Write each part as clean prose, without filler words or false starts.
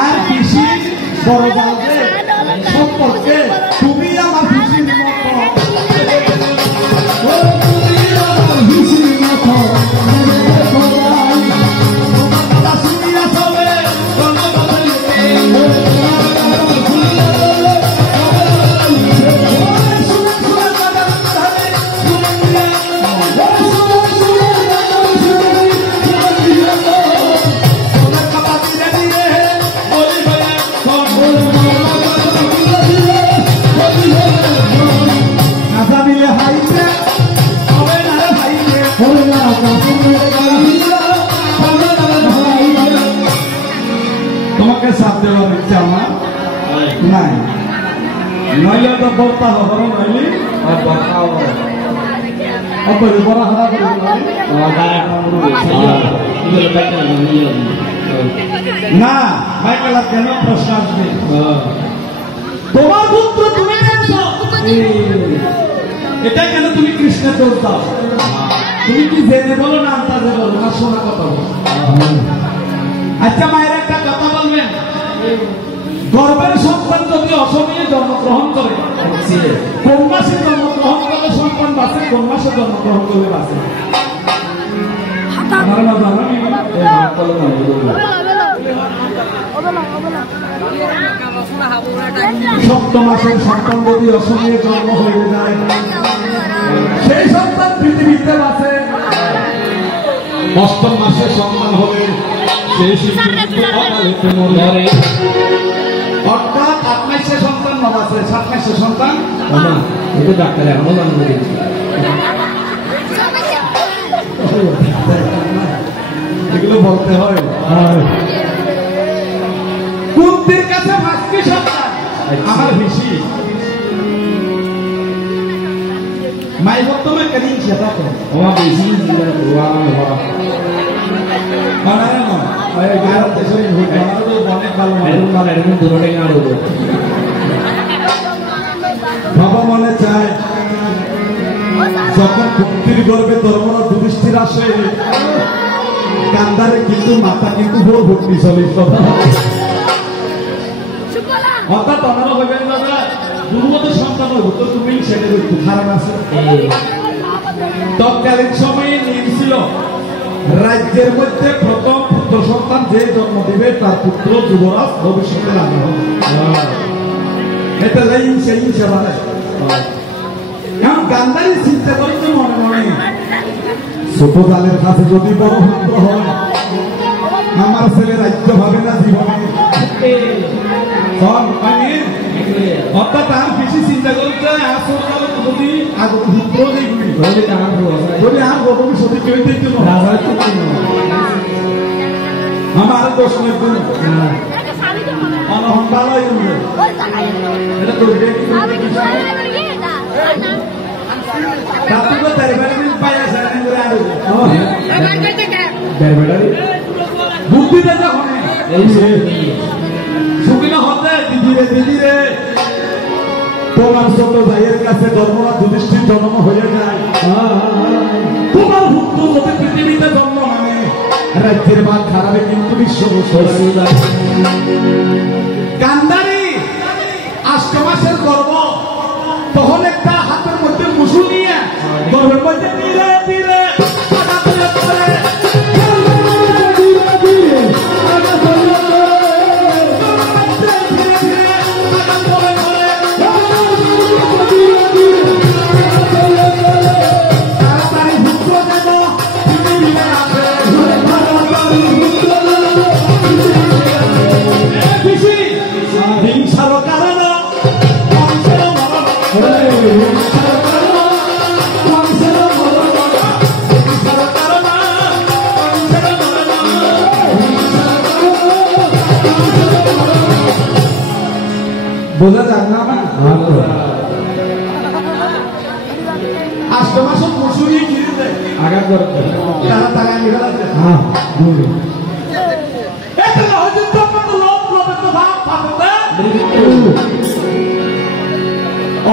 আর পিসি বড় যাবে সম্পর্কে তুমি আমার পিসির তোমাকে সাথ দেওয়ার ইচ্ছা আমার নাই নইলে তো বর্তা হর নইলি বড় হারা না মাইকেলা কেন প্রশ্ন আসবে তোমার পুত্র তুমি এটা কেন তুমি কৃষ্ণের দোষ দাও তুমি কি জেনে বলো না আন্তাজে বলো না শোনা কথা বলো আচ্ছা মায়ের একটা কথা বলবেন গর্ভের সন্তান যদি অসময়ে জন্মগ্রহণ করে কোন মাসে জন্মগ্রহণ করলে সন্তান বাঁচে কোন মাসে জন্মগ্রহণ করলে বাঁচে সপ্তম মাসের সন্তান যদি অসময়ে জন্ম হয়ে যায় সেই সন্তান পৃথিবীতে বাঁচে অষ্টম মাসের সন্তান হলে অর্থাৎ 8 মাসের সন্তান না বাঁচে 7 মাসের সন্তান ডাক্তার এগুলো বলতে হয় কুন্তির কাছে মাতৃ সন্তান আমার বেশি মাই বর্তমে কেদিন সেটা তো আমার বেশি বাবা মনে চায় যখন কুক্তির গর্বে ধর্মরা যুধিষ্ঠির আসে কান্দারে কিন্তু মাথা কিন্তু বড় ভক্তি চলিস অর্থাৎ ওনারা হইবেন দাদা দুর্গত সন্তান হইব তো তুমি সেটা একটু খারাপ আছে তৎকালীন সময়ে নিয়ম ছিল রাজ্যের মধ্যে প্রথম পুত্র সন্তান যে জন্ম দিবে তার পুত্র যুবরাজ ভবিষ্যতে রাজা হবে এটা হিংসা হিংসা মানে কারণ গান্ধারী চিন্তা করছে মনে মনে ছোট জালের কাছে যদি বড় পুত্র হয় আমার ছেলে রাজ্য ভাবে না জীবনে অর্থাৎ তার বেশি চিন্তা করতে আর ছোট জালের যদি পুত্র যদি আর ভবিষ্যতে কেউ দেখতে আমার দোষ নেই অনহন ভালোই এটা তো বুদ্ধিতে যখন সুখিনা হতে দিদিরে দিদিরে তোমার ছোট ভাইয়ের কাছে ধর্মরা যুধিষ্ঠির জন্ম হয়ে যায় তোমার পুত্র যদি পৃথিবীতে জন্ম মানে রাজ্যের ভাগ খারাপে কিন্তু বিশ্ব গান্ধারী 8 মাসের গর্ভ তখন একটা হাতের মধ্যে মুসুল নিয়ে গর্ভের মধ্যে ধীরে ধীরে বোঝা যায় না 8 মাস মুসুরি গিরিতে আগা করতে তারা তারা নিরালাতে হ্যাঁ বলি এটা হচ্ছে তো কত লোক লোকের তো ভাব পাতে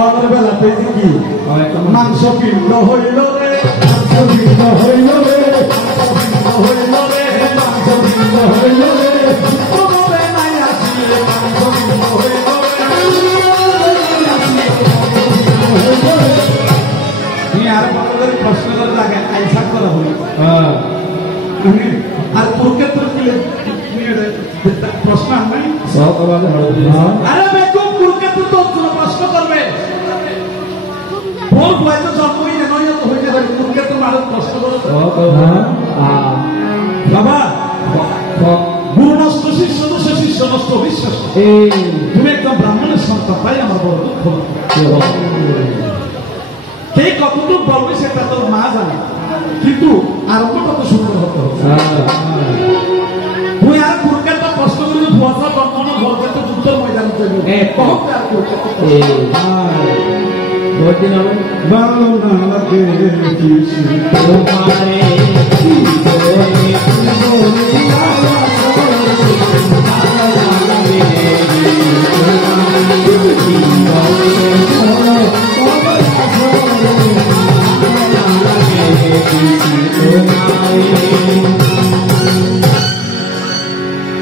অর্ডার বেলাতে কি মাংস পিণ্ড হইল রে মাংস পিণ্ড হইল রে মাংস পিণ্ড হইল রে মাংস পিণ্ড হইল রে আরে বেকুব কুরুক্ষেত্র তো প্রশ্ন করবে ভোর হয়তো জন্মই নয় তো হয়ে যাবে কুরুক্ষেত্র মানুষ প্রশ্ন করবে বাবা গুরু নষ্ট শিষ্য দোষ শিষ্য নষ্ট বিশ্বাস তুমি একদম ব্রাহ্মণের সন্তান তাই আমার বড় দুঃখ কে কতটুকু বলবে সেটা তোর মা জানে কিন্তু আরম্ভ কত সুন্দর হতে হবে তুই আর কুরুক্ষেত্র প্রশ্ন করলে ধোয়াশা ব্রাহ্মণ বলতে তো যুদ্ধের ময়দানে চলবে কখন আর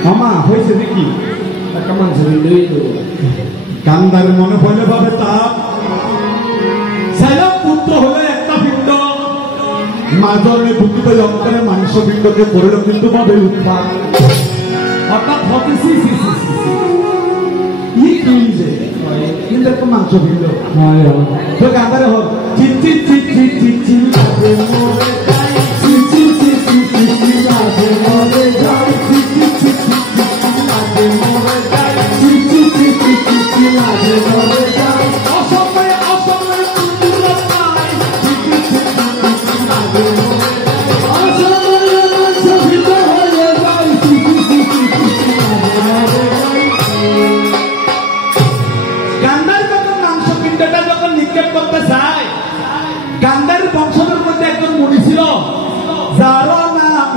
মামা হয়েছে নাকি কান্দার মনে হলে ভাবে তার পুত্র হলে একটা পিণ্ড মাজরে ভুক্ত যন্ত্রে মাংস পিণ্ডকে করল কিন্তু ভাবে উৎপাদ অর্থাৎ হতে কিন্তু একটা মাংস পিণ্ড তো কান্দারে হোক চিট চিট চিট চিট চিট চিট গান্ধার বংশের মধ্যে একজন মুনি ছিল যার নাম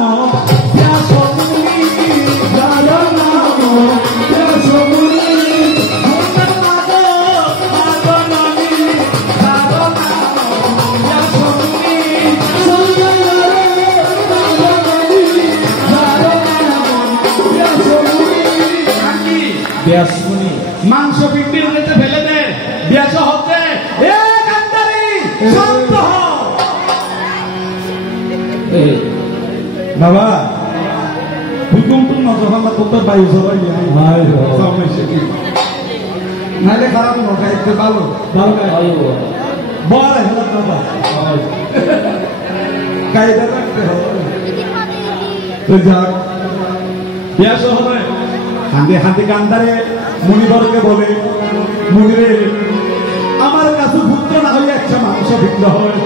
মাংস পিণ্ডি হতে ফেলে দেয় ব্যাস হচ্ছে বাবা হুকুম তো নজর তোর বায়ু সবাই নাহলে খারাপ খাইতে ভালো বল কায়দা রাখতে হবে যাক ব্যাস হবে হাতে হাতে কান্দারে মণিবরকে বলে মণিরে আমার কাছে পুত্র না হলে একটা মাংস ভিন্ন হয়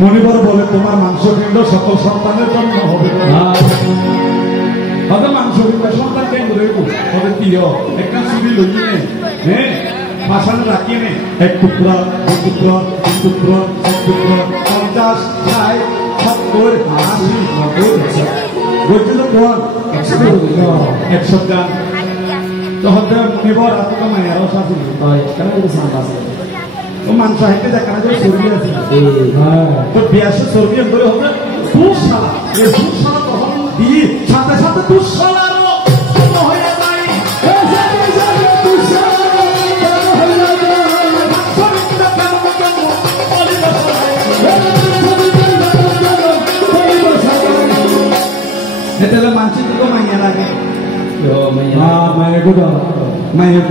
মণিবর বলে তোমার মাংস ভিন্ন সকল সন্তানের জন্য হবে হয়তো মাংস ভিন্ন সন্তান কেন রইব হবে প্রিয় একটা চুরি লইয়ে হ্যাঁ পাশানে রাখিয়ে নে এক টুকর দুই টুকর তিন টুকর চার টুকর 50 60 70 80 90 বলছিল কোন 100 গান তো হতে মণিবর এত মায়েরও সাথে কেন আছে মাংস হাইতে দেখা না যে সর্বি আছে তো বিয়াসে সর্বি ধরে হবে দুঃশালা এই দুঃশালা তখন দিয়ে সাথে সাথে দুঃশালারও হয়ে যায় এটালে মানসিক তো মাইয়া লাগে মায়ের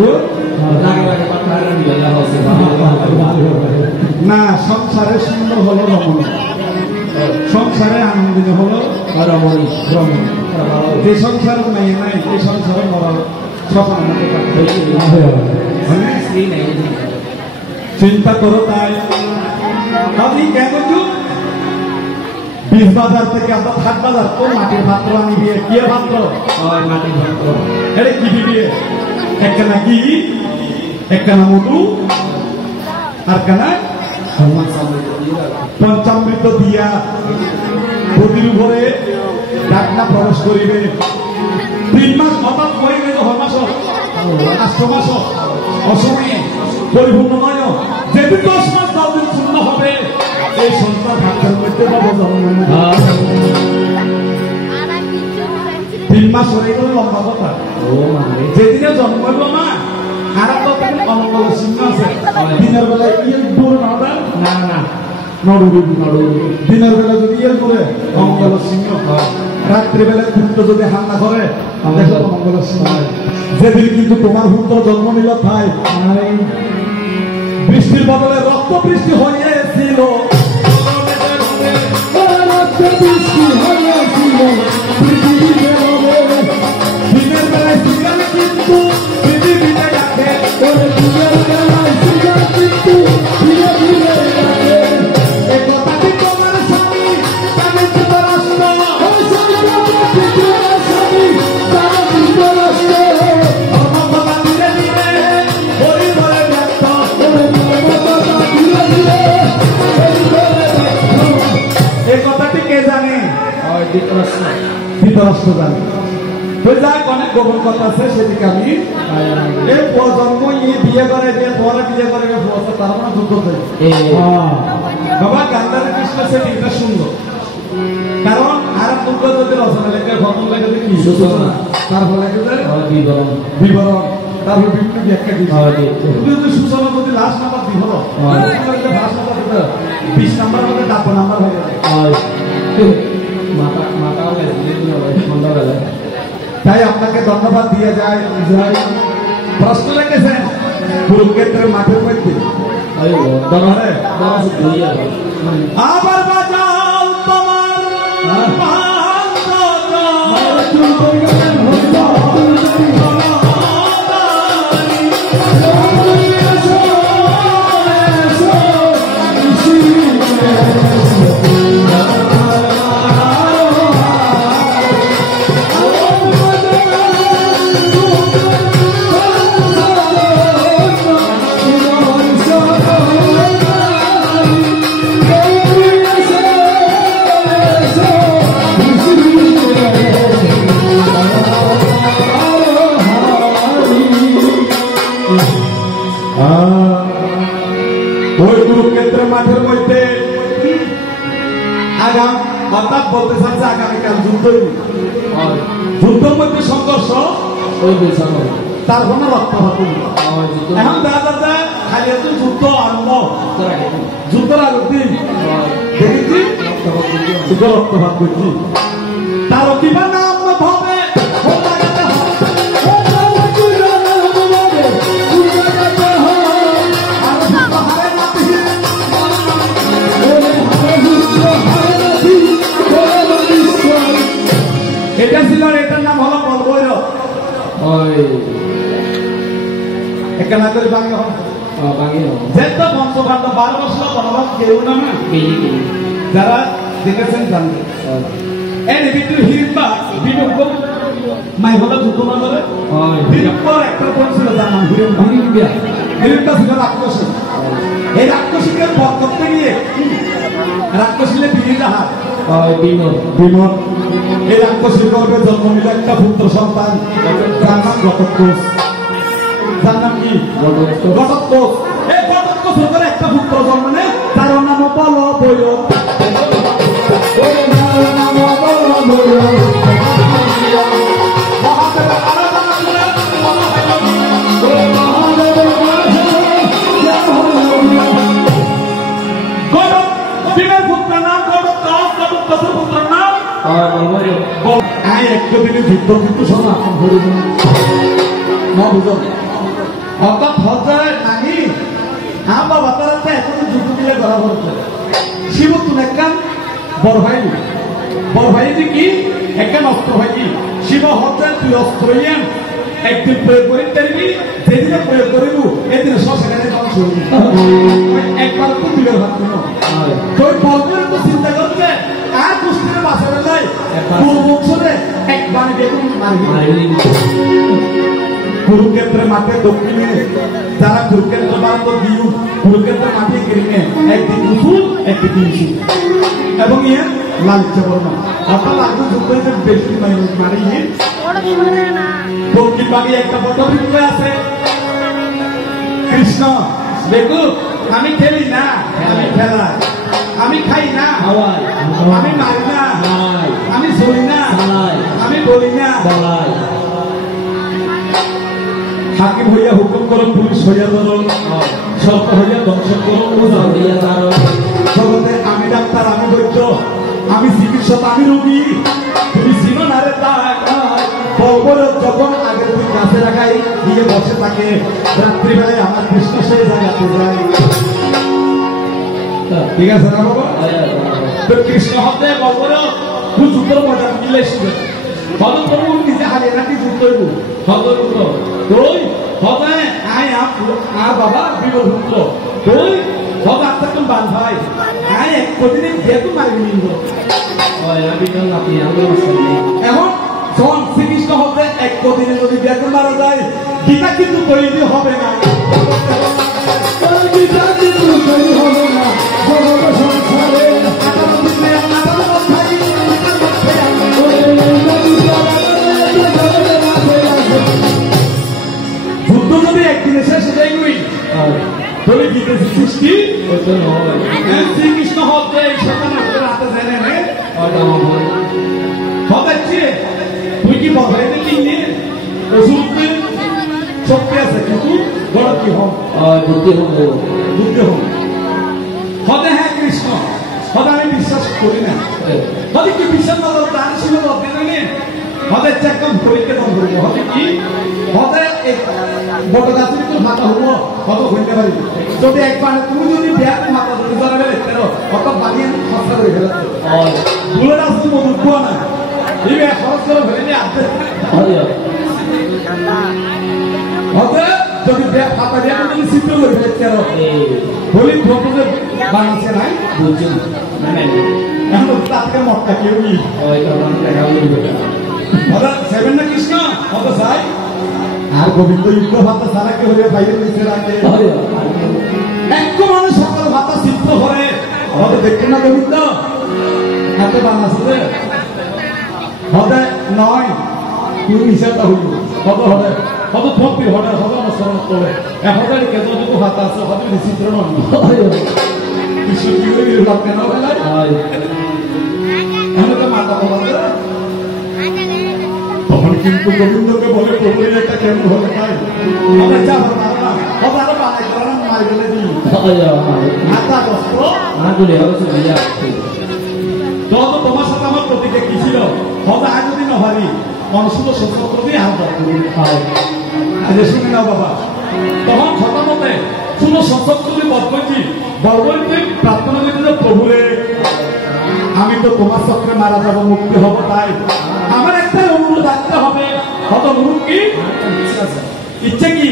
না সংসারে সুন্দর হলো রমণী সংসারে আনন্দিত হলো রমণী রমণী যে সংসার মেয়ে নাই যে সংসারে মরাল চিন্তা করো তাই আপনি কেন বীজ বাজার থেকে আপনার থাক বাজার তো মাটির পাত্র আনি দিয়ে কি পাত্র মাটির পাত্র এটা কি দিয়ে একখানা কি একখানা মধু আর কানা পঞ্চামৃত দিয়া প্রতির উপরে ডাকনা প্রবেশ করিবে 3 মাস হঠাৎ করিবে মাস 8 মাস অসময়ে পরিপূর্ণ নয় যেদিন 10 মাস 10 দিন শূন্য হবে এই সন্তান ভাগ্যের মধ্যে পাবো 3 মাস হয়ে গেল লম্বা কথা যেদিনে জন্ম হইব না আর অমঙ্গল চিহ্ন আছে দিনের বেলায় ইয়ের দূর না না দিনের বেলা যদি ইয়ের করে অমঙ্গল চিহ্ন রাত্রিবেলায় কুণ্ড যদি হামলা করে অমঙ্গল চিহ্ন যেদিন কিন্তু তোমার পুত্র জন্ম নিল তাই বৃষ্টির বদলে রক্ত বৃষ্টি হয়েছিল, দিনের বেলায় সিগার কিন্তু পৃথিবীতে রাখে, এ কথাটি তোমার স্বামী স্বামী এই কথাটি কে জানে? ধৃতরাষ্ট্র জানে। যাক অনেক গোপন কথা আছে, সেদিকে আমি এই প্রজন্ম বিয়ে করে দিয়ে পরে বিয়ে করে তার মানে যুদ্ধ করে বাবা গান্ধার কৃষ্ণ সেটিংটা সুন্দর, কারণ আর দুর্গ যদি রচনা লেখে ভ্রমণ লেখে কি তার ফলে বিবরণ তারপর বিভিন্ন ব্যাখ্যা যদি সূচনা যদি লাস্ট নাম্বার বিবরণ লাস্ট নাম্বার 20 নাম্বার মধ্যে 10 নাম্বার হয়ে যাবে। তাই আপনাকে ধন্যবাদ দিয়ে যায়। প্রশ্ন রেখেছেন কুরুক্ষেত্রের মাঠের মধ্যে আবার বাজাও তোমার ওই কুরুক্ষেত্রের মাঠের মধ্যে আগাম অর্থাৎ বলতে চাচ্ছে আগামীকাল যুদ্ধের মধ্যে সংঘর্ষ, তার কোনো রক্তপাত এখন দেখা যাচ্ছে খালি এত যুদ্ধ আরম্ভ যুদ্ধের আগের দিন দেখেছি যুদ্ধ রক্তপাত করছি, তার কিবা নাম হবে এটা ছিল, এটার নাম হলো বলবৈরব। একটা না করে বাংলা যেহেতু বংশকাণ্ড 12 বছর বনবাস কেউ না যারা দেখেছেন জানবে। এর ভিতরে হিড়িম্বা বিনব্য মাই হলো যুদ্ধ নগরে হিড়িম্বার একটা বোন ছিল যার নাম হিড়িম্বা ছিল রাক্ষসী। এই রাক্ষসীকে বধ করতে গিয়ে রাক্ষসীলে বিয়ে জাহাজ বিমল এই রাক্ষসীর গর্ভে জন্ম নিল একটা পুত্র সন্তান যার নাম ঘটোৎকচ। যার নাম কি? ঘটোৎকচ। এই ঘটোৎকচ করে একটা পুত্র জন্ম নেয়, তার নাম বলবৈরব। যুদ্ধ কিন্তু সমাপন করে অর্থাৎ হজার নাকি হ্যাঁ বাবা তারা তো এখন যুদ্ধ দিলে করা হচ্ছে শিব তুমি একটা বড় ভাই যে কি একটা অস্ত্র হয় কি শিব হজার তুই অস্ত্র একদিন প্রয়োগ করে পারবি, যেদিনে প্রয়োগ করিব এদিনে সেখানে একবার তো তুলে ভাবত তোর বলবেন তো চিন্তা করছে আর কুস্তিতে বাঁচা বেলায় বংশে একবার বেগুন মারি। কুরুক্ষেত্রের মাঠে দক্ষিণে যারা কুরুক্ষেত্র বান্ধব দিও কুরুক্ষেত্রের মাঠে গিয়ে একদিন উঁচু একদিন নিচু এবং ইয়ে লালিত বর্ণ অর্থাৎ আগে যুদ্ধ বেশি মারি দক্ষিণ ভাগে একটা বটবৃক্ষ আছে। কৃষ্ণ দেখু আমি খেলি না, আমি খেলাই, আমি খাই না, আমি মারি না, আমি চলি না, আমি বলি না। হাকিম হইয়া হুকুম করো, পুলিশ হইয়া ধরো, সরকার হইয়া ধ্বংস করো। জগতে আমি ডাক্তার, আমি বৈদ্য, আমি চিকিৎসক, আমি রোগী, তুমি চিনো না রে। তাই যখন আগের দিন কাছে রাখাই থাকে রাত্রিবেলায় আমার কৃষ্ণ সেই জায়গাতে যায় ঠিক আছে না বাবা তো কৃষ্ণ হতে বলবো যুদ্ধর মজা মিলে শুনে হয়তো তবু নিজে হারিয়ে নাকি যুদ্ধ হইব হয়তো তুই হবে আয় আর বাবা বিপদ হতো তুই হবে আপনার তুমি বান ভাই আয় এক কদিনে যেহেতু মারি নিব এখন জন শ্রীকৃষ্ণ হতে এক কদিনে যদি বেতন মারা যায় গীতা কিন্তু তৈরি হবে না গীতা কিন্তু তৈরি হবে না সংসারে যুদ্ধ যদি একদিনে শেষ হয়ে যায় তবে গীতা সৃষ্টি শ্রীকৃষ্ণ হতে হাতে জেনে হচ্ছে তুই কি বদলাই দিলি ওষুধ শক্তি আছে কিন্তু বড় কি হোক বুদ্ধি হোক হতে হ্যাঁ কৃষ্ণ হতে আমি বিশ্বাস করি না হতে কি বিশ্বাস না প্রাণ ছিল বদলে হতে একদম পরীক্ষা দম করবো হতে কি হতে বড় গাছের তো মাথা হবো কত ঘুরতে পারি যদি একবার তুমি যদি ব্যাগ মাথা যদি ধরে কত বানিয়ে খরচা করে ফেলে ভুলে আসতে মধুর কুয়া না এই খরচ করে ফেলে নিয়ে আসতে হতে যদি ব্যাগ ফাঁকা দিয়ে যদি সিদ্ধ করে ফেলেছে হোলি ভোটে বানিয়েছে নাই বলছি এখন তাকে মটকা কেউ নি সেভেন না কৃষ্ণ কত চাই আর গোবিন্দ যুদ্ধ ভাতা সারা কে হলে বাইরে নিচে রাখে একটু মানুষ সকাল ভাতা সিদ্ধ করে হতে দেখছেন না গোবিন্দ হাতে বানাচ্ছে হতে নয় তুই নিষেধটা হইল কত হবে কত ভক্তি হবে হবে অনুসরণ করে এখন কেন যদি ভাতা আছে হবে নিশ্চিত্র নয় কৃষ্ণ কি করে লাভ কেন এখন তো মাতা বলা তখন কিন্তু গোবিন্দকে বলে প্রভুর একটা কেমন হতে পারে আমরা যা আরো বানাই করার মারি বলে দিই মাথা বস্ত্র তত তোমার সাথে আমার প্রতিজ্ঞা কি ছিল হতে আজ যদি না ভাবি মানুষের সত্য দিয়ে হাত আজ শুনি নাও বাবা তখন ছটামতে শুনো সত্যি বধ করছি বলবই প্রার্থনা করছি প্রভুরে আমি তো তোমার চক্রে মারা যাবো মুক্তি হবো তাই আমার একটা অনুরোধ রাখতে হবে হত অনুরোধ কি ইচ্ছে কি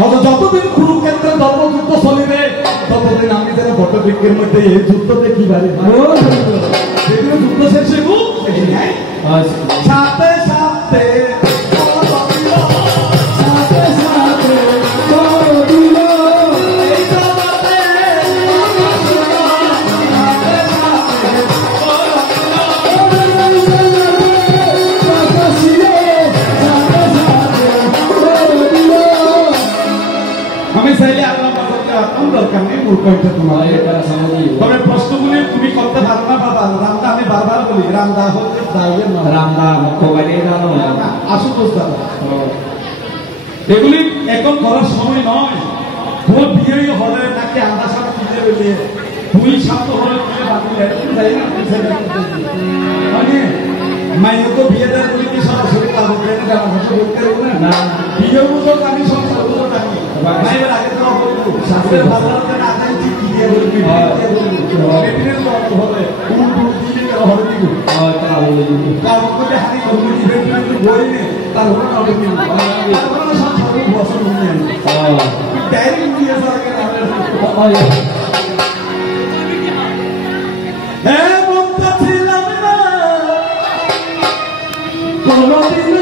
হত যতদিন কুরুক্ষেত্রে ধর্মযুদ্ধ চলিবে ততদিন আমি যেন বটবৃক্ষের মধ্যে এই যুদ্ধ দেখি পারি যেগুলো যুদ্ধ শেষ সাথে সাথে তবে প্রশ্নগুলি তুমি করতে পারো না বাবা রামদা আমি বারবার বলি রামদা হচ্ছে রামদা আশুতোষ দাদা এগুলি এখন করার সময় নয় তোমার বিয়ে হলে নাকি আন্দাজ সাথে কিনে বেরিয়ে দুই সাত হলে মানে মাইনে তো বিয়ে দেয় বলি কি সরাসরি করতে না বিয়ে বুঝো আমি সংসার বুঝো থাকি মাইনের আগে তো শাস্ত্রের ভালো না জানি কি দিয়ে বলবি এটির তো হবে উল্টো দিয়ে হবে কি তার মধ্যে হানি করবি দিবে বই নে তার উপর হবে কি তার সংসার বসন নিয়ে ডাইরেক্ট দিয়ে সরকার হ্যাঁ মনটা ছিলাম না কোনদিন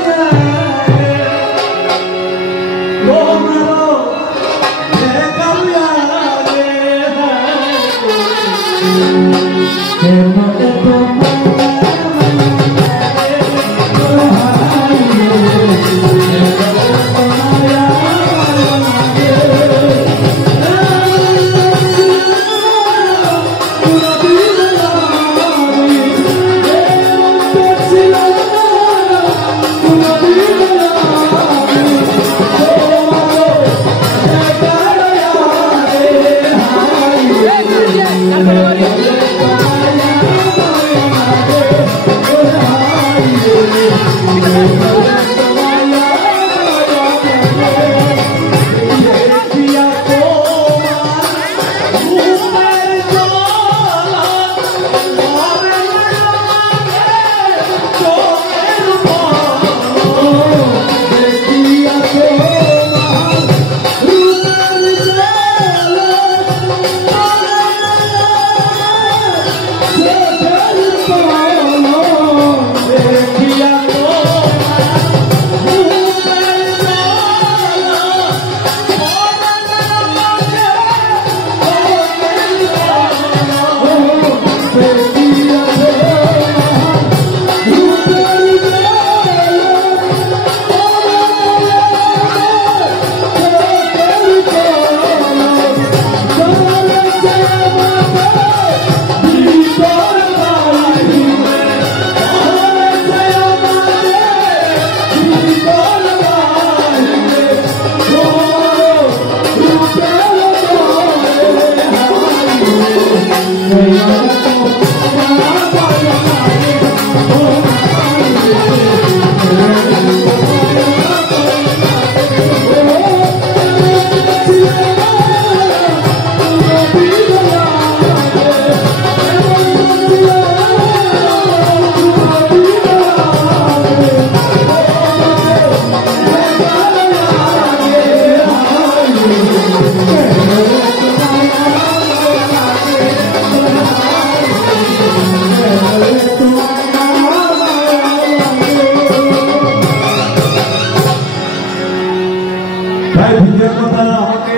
ভাই ভিডিওর কথা আমাকে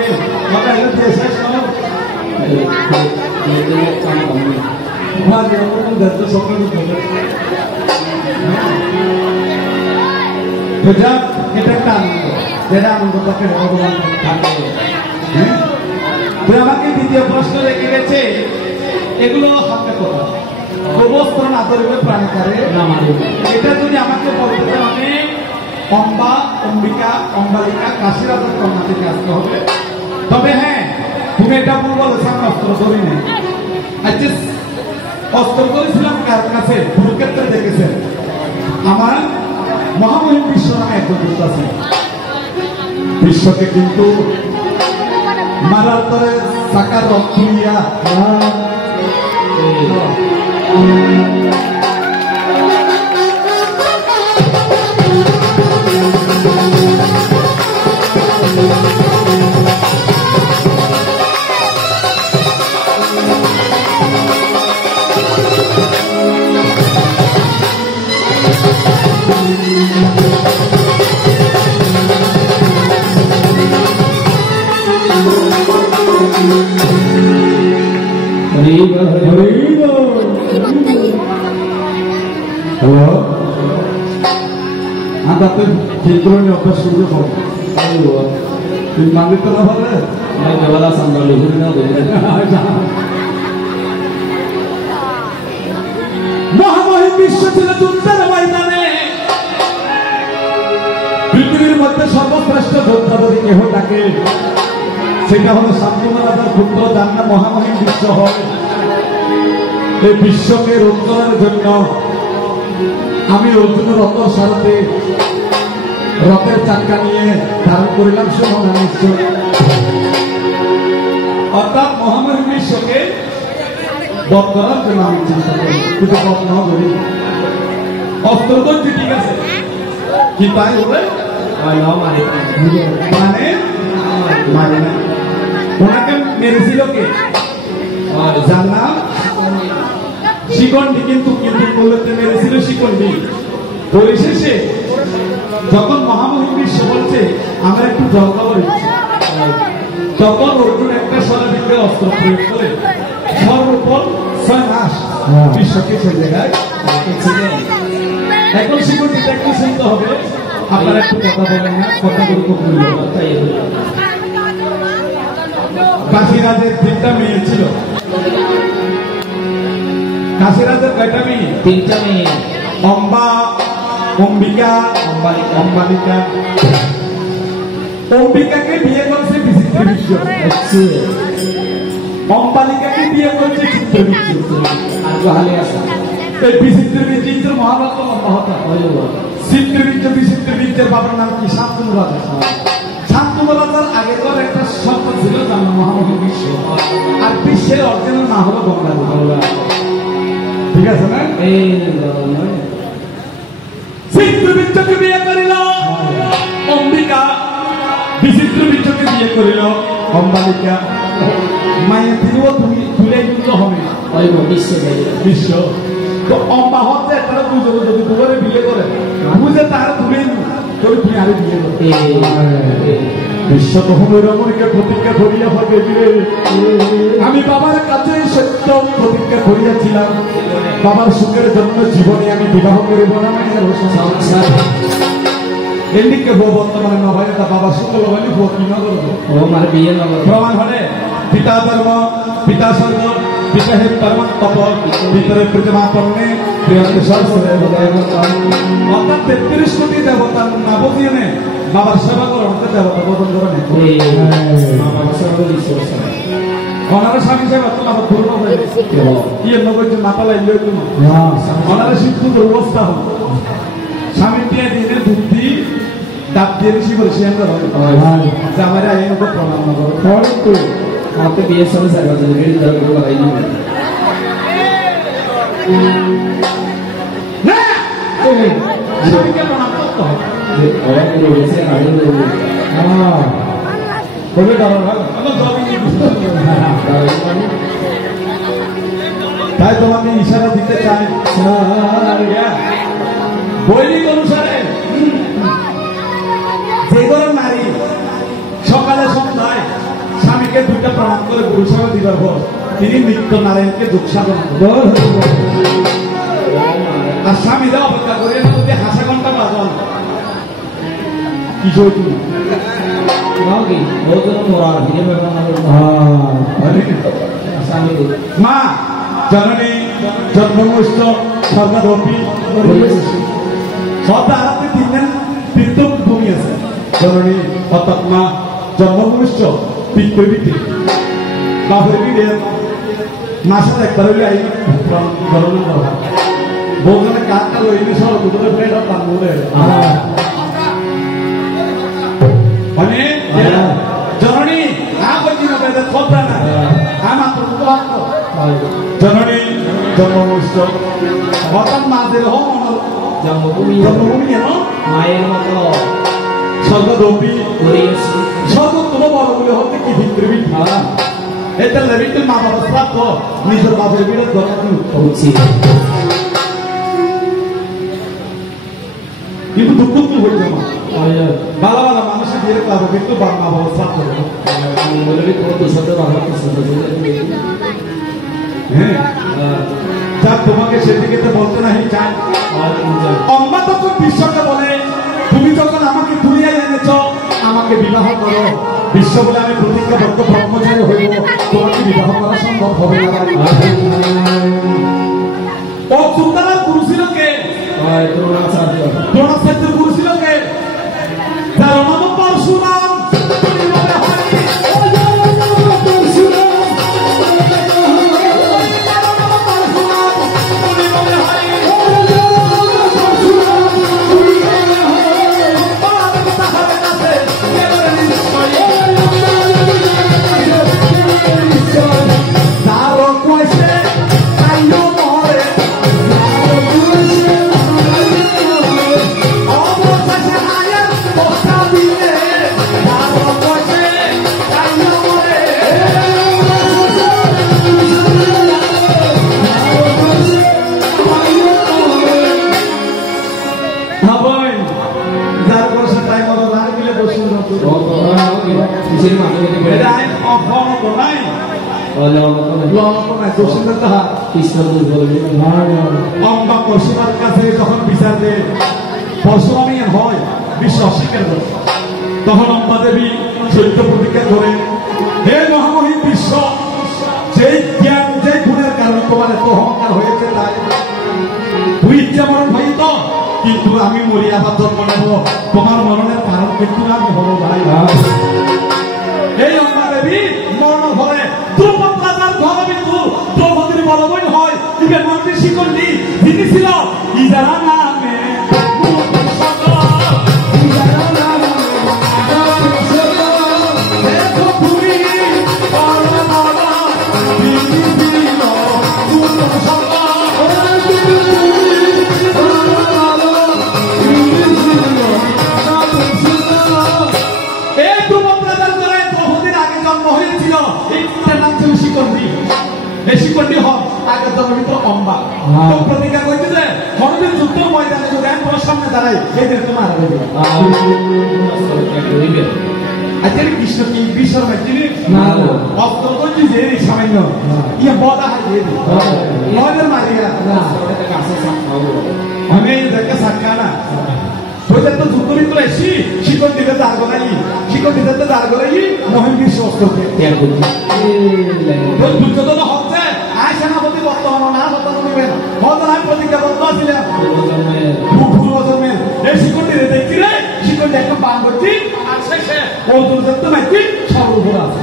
দিয়ে শেষ করো। এটা একটা আনন্দ, যেটা আনন্দ তাকে ভগবান থাকে। আমাকে দ্বিতীয় প্রশ্ন রেখে গেছে, এগুলো হাতে কথা গোবস্ত্র না ধরবে প্রাণীকারে না মানে। এটা যদি আমাকে বলতে চান আমি অম্বা, অম্বিকা, অম্বালিকা, কাশীরাজের কন্যা থেকে আসতে হবে। তবে হ্যাঁ, তুমি এটা ভুল বলেছ, আমি অস্ত্র ধরি নাই। আচ্ছা, অস্ত্র ধরেছিলাম কার কাছে? কুরুক্ষেত্রে দেখেছেন আমার মহামহিম বিশ্ব নামে একজন দুষ্ট আছে। বিশ্বকে কিন্তু মারার পরে চাকার রক্ত নিয়া হ্যালো, তাতে চিত্র অভ্যাস শুরু করো। তুমি মালিক তো না ভাবে মহামহিম বিশ্ব ছিল যুদ্ধের ময়দানে। পৃথিবীর মধ্যে সর্বশ্রেষ্ঠ যোদ্ধা যদি কেহ থাকে, সেটা হলো শান্তনু রাজার পুত্র, যার নাম মহামহিম বিশ্ব হয়। এই বিশ্বকে রক্ষণের জন্য আমি অর্জুনের রথের সারথে রথের চাকা নিয়ে ধারণ করিলাম সে মহানিশ্চ। অর্থাৎ মহামহিম বিশ্বকে বধ করার জন্য আমি চিন্তা করি, কিন্তু বধ না করি। অস্ত্র তো ঠিক আছে, কি তাই বলে মানে মানে না। ওনাকে মেরেছিল কে? যার নাম শিকন্ডি। কিন্তু কিন্তু বলতে মেরেছিল শিকন্ডি। পরিশেষে যখন মহামহিম বিশ্ব বলছে আমরা একটু জল খাবার ইচ্ছি, তখন অর্জুন একটা স্বরাবিকে অস্ত্র প্রয়োগ করে সর্বপর 6 মাস বিশ্বকে সেই জায়গায় এখন শিকন্ডিটা একটু শুনতে হবে। আপনারা একটু কথা বলেন না, কথা গুরুত্বপূর্ণ। কাশীরাজের 3টা মেয়ে ছিল। কাশীরাজের কয়টা মেয়ে? 3টা মেয়ে। অম্বা, অম্বিকা, অম্বালিকা। অম্বিকাকে বিয়ে করেছে বিচিত্র বিশ্ব, অম্বালিকাকে বিয়ে করেছে চিত্র বিশ্ব। বিচিত্র বীর্য মহাভারত লম্বা হতা। চিত্র বীর্য বিচিত্র বীর্যের বাবার নাম কি? শান্তনু রাজা। শান্তনু রাজার আগেকার একটা সত্তা ছিল যার নাম মহামহিম বিশ্ব। আর বিশ্বের অরিজিনাল নাম হলো গঙ্গা। ঠিক আছে না? চিত্র বীর্যকে বিয়ে করিল অম্বিকা, বিচিত্র বীর্যকে বিয়ে করিল অম্বালিকা। মায়ের দিলেও তুমি তুলে দিতে হবে বিশ্ব। তো অম্বা হচ্ছে তারা বুঝে যদি দুবারে বিয়ে করে বুঝে তারা তুলে তোর তুমি আরো বিয়ে করো। বিশ্ব তখন রমণীকে প্রতিজ্ঞা করিয়া হবে, আমি বাবার কাছে সত্য প্রতিজ্ঞা করিয়াছিলাম, বাবার সুখের জন্য জীবনে আমি বিবাহ করিব না। এদিকে বউ বর্তমানে নবাই বাবার সুখ লবানি বউ কি নগরব বিয়ে প্রমাণ হলে পিতা ধর্ম, পিতা স্বর্গ, পিতা হে পরম তপ, ভিতরে প্রতিমাপন্নে অর্থাৎ 33 কোটি দেবতার না বুঝিয়ে নে বাবার সেবা করার দেবতা বদল করে নে। ওনারা স্বামী সেবা তো আমার ধর্ম হয়ে কি নগর মাথা লাগলে ওনারা শিক্ষিত অবস্থা হল স্বামী দিয়ে দিনে বুদ্ধি ডাব দিয়ে বেশি করে সে আমার আইন প্রণাম নগর আমাকে বিয়ে সঙ্গে তাই তোমাকে ইশারা দিতে চাই বৈদিক অনুসারে যে কোনো নারী দিকে দুইটা প্রণাম করে গুরু সাহেব দিবার পর তিনি নিত্য নারায়ণকে যোগ সাধন আর স্বামীরা অপেক্ষা করিয়ে যদি হাসা ঘন্টা বাজান কি জয়তু মা জননী জন্মমুষ্ট সর্বদপি সব আরাতে তিনজন তীর্থভূমি আছে জননী অর্থাৎ মা জন্মভূমিষ্ঠ পিতৃবীতে বাপের বিয়ে মাসের একবার হইলে আই গণনা করা বউজনে কাঠটা লইলে সব দুটো প্লেট আর তার মধ্যে মানে জননী বলছি না খোদা না আমার তো জননী জন্মভূমিষ্ঠ অর্থাৎ মাদের হোম জন্মভূমি মায়ের মতো সর্বদপি সর্বোত্তম বড়গুলো হতে কি পৃথিবী খাওয়া এটা লেবিতে মা বাবা শ্রাদ্ধ নিজের বাপের বিরুদ্ধে উচিত কিন্তু দুঃখ তো হয়ে যাবে ভালো ভালো মানুষের দিয়ে পাবো কিন্তু মা বাবা শ্রাদ্ধ হ্যাঁ যাক তোমাকে সেদিকে তো বলতে নাহি চাই অম্মা তখন বিশ্বকে বলে তুমি যখন আমাকে দুনিয়ায় এনেছ আমাকে বিবাহ করো বিশ্ব বলে আমি প্রতিজ্ঞাবদ্ধ ব্রহ্মচারী হইব তোমাকে বিবাহ করা সম্ভব হবে না ও সুন্দর গুরু ছিল কে দ্রোণাচার্য গুরু ছিল কে যার নাম পরশুরাম পরশুরামের কাছে যখন বিচার দেয় পরশুরামী হয় বিশ্ব অস্বীকার করে তখন অম্বা দেবী চৈত্য প্রতিজ্ঞা করে হে মহামহিম বিশ্ব যে জ্ঞান যে গুণের কারণে তোমার এত অহংকার হয়েছে তাই তুই ইচ্ছা মরণ ভাই তো কিন্তু আমি মরি আবার জন্ম নেব তোমার মরণের কারণ কিন্তু আমি হবো ভাই এই অম্বা দেবী মরণ হলে দ্রৌপদ রাজার ধর্মবিন্দু দ্রৌপদীর বলবই হয় দিকে মন্ত্রী শিকন্ডি যিনি ছিল ইজারা নামে শিকন্ডি হন আগের জন্মবিত অম্বা প্রতিজ্ঞা করছে যে হরদের যুদ্ধ ময়দানে যদি আমি তোমার সামনে দাঁড়াই এই দিন তোমার আচ্ছা কৃষ্ণ কি বিশ্বর মাধ্যমে অস্ত্র করছি যে সামান্য ইয়ে বদা হয় যে নয়দের মারিয়া আমি দেখে সাক্ষা না ওইটা তো যুদ্ধ ভিতরে এসি শিকন দিতে দাঁড় করাই শিকন দিতে দাঁড় করাই মহিম বিশ্ব অস্ত্রকে দুর্যোধন হচ্ছে আয় সেনাপতি বর্তমান না বর্তমান নেবেন হয়তো আমি প্রতিজ্ঞাবদ্ধ ছিলাম পূর্বজন্মের এই শিকনটি দেখছি রে শিকনটি একটা বান করছি আর শেষে ওই দুর্যোগ মাইছি সর্বোপর আছে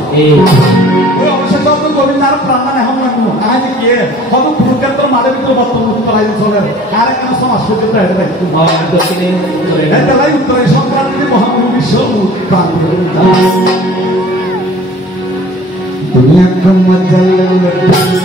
ওই অবশেষে অত গোবিন্দ আর প্রাণ এখন রাখবো আজ গিয়ে কত কুরুক্ষেত্র মাঠের ভিতরে বর্তমান উত্তরায় চলে আর একটা সমাজ পর্যন্ত এটা দেখুন এটাই উত্তরায় সংক্রান্তি মহাপুরু বিশ্ব প্রাণ दुनिया का मजल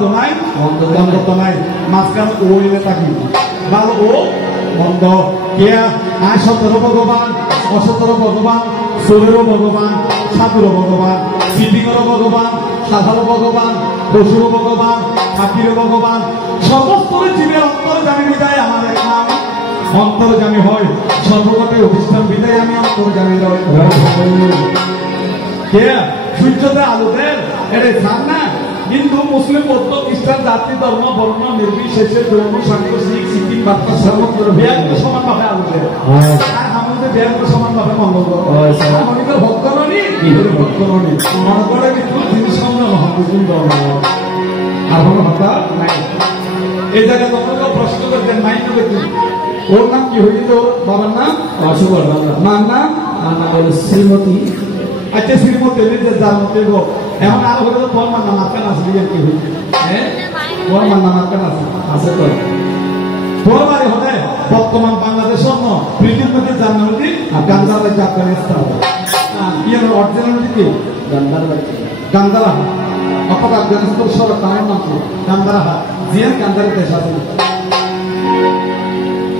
তো নাই বন্ধ তো নাই মাঝখানে ওইলে থাকি ভালো ও বন্ধ কে আয় সতেরো ভগবান অসতেরো ভগবান সোলেরও ভগবান সাধুরও ভগবান সিপিংয়েরও ভগবান সাধারণ ভগবান পশুরও ভগবান হাতিরও ভগবান সমস্ত জীবের অন্তর্জামী বিদায় আমার এক নাম অন্তর্জামী হয় সর্বগতে অধিষ্ঠান বিদায় আমি অন্তর্জামী কে সূর্যতে আলোতে এটা ছাড় না হিন্দু মুসলিম বৌদ্ধ খ্রিস্টান জাতি ধর্ম বর্ণ নির্বিশেষে যৌন সাংখ্য শিখ সিকিম বার্তা সর্বত্র বিয়াগুলো সমানভাবে আলোতে আর আমাদের বিয়াগুলো সমানভাবে মঙ্গল আমাদের ভক্তরণী ভক্তরণী মনে করে কিন্তু জিনিস আর কোনো কথা নাই এই জায়গায় তোমাকে প্রশ্ন করতেন নাই তো ওর নাম কি হয়েছে ওর বাবার নাম অশোকর মার নাম শ্রীমতী আচ্ছা শ্রীমতী যার মতে গো এখন আর হলে তোর মার নাম আটকান আছে কি হয়েছে হ্যাঁ তোর মার নাম আটকান আছে আছে তো তোর বাড়ি হলে বর্তমান বাংলাদেশ পৃথিবীর মধ্যে জার্নালিটি আর গান্ধার বাড়িতে আফগানিস্তান ইয়ের অরিজিনালিটি কি গান্ধারা অর্থাৎ আফগানিস্তান সরকার তার নাম কি গান্ধারা জিয়ান গান্ধারের দেশ আছে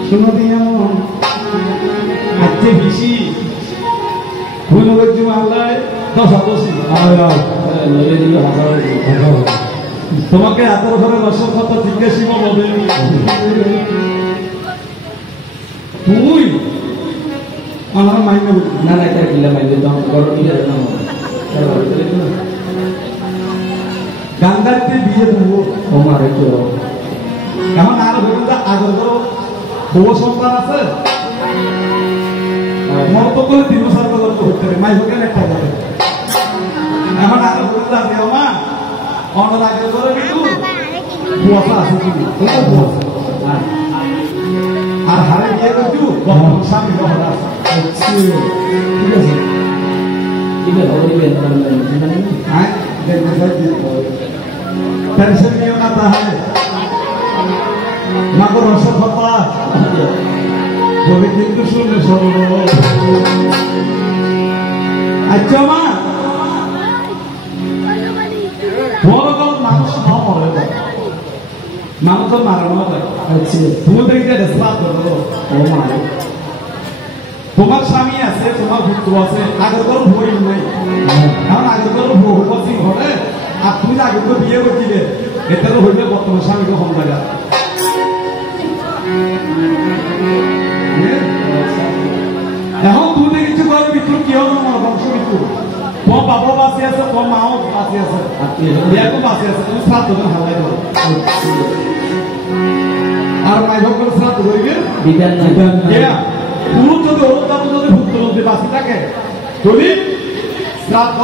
শুনো দিয়ে আজকে বেশি ভুলবজ্জি মামলায় দশাদশি তোমাকে এত ধরে রসদ কথা জিজ্ঞাসী বলবে তুই আমার মাইনে না না এটা কিলা মাইনে দাম করো নিয়ে না গান্ধারতে বিয়ে দেবো ও মারে তো এমন আর বলুন আগের করো বউ সন্তান আছে মত করে 3 বছর পর্যন্ত হতে পারে মাই হোকেন একটা যাবে এমন আর বলুন যাবে মা অন্য আগের করে কিন্তু বুয়া আছে কি আর হারে গিয়ে কিন্তু স্বামী কথা আছে ঠিক আছে ঠিক আছে হ্যাঁ টেনশন নিও না তাহলে মাগো রসদ কথা বলে কিন্তু শুনলে সরল আচ্ছা মা বড় কোনো মানুষ না মরে মানুষ তো মারানো যায় তুমি দেখতে রেসপাত করো ও মা তোমার স্বামী আছে তোমার পুত্র আছে আগের কোনো বই নেই কারণ আগের কোনো বহু বছর ঘরে আর তুমি আগে তো বিয়ে করছিলে এটারও হইলে বর্তমান স্বামীকে কম জায়গা এখন তুমি কিছু করবি তোর কি হবে বংশ মৃত্যু তোমার বাবা বাঁচি আছে তোমার মাও বাঁচি আছে বিয়াকও বাঁচি আছে তুমি শ্রাদ্ধ করে হালাই করো আর মাই ভক্ত শ্রাদ্ধ করিবে পুরো যদি ওর যদি ভুক্ত বাঁচি থাকে যদি শ্রাদ্ধ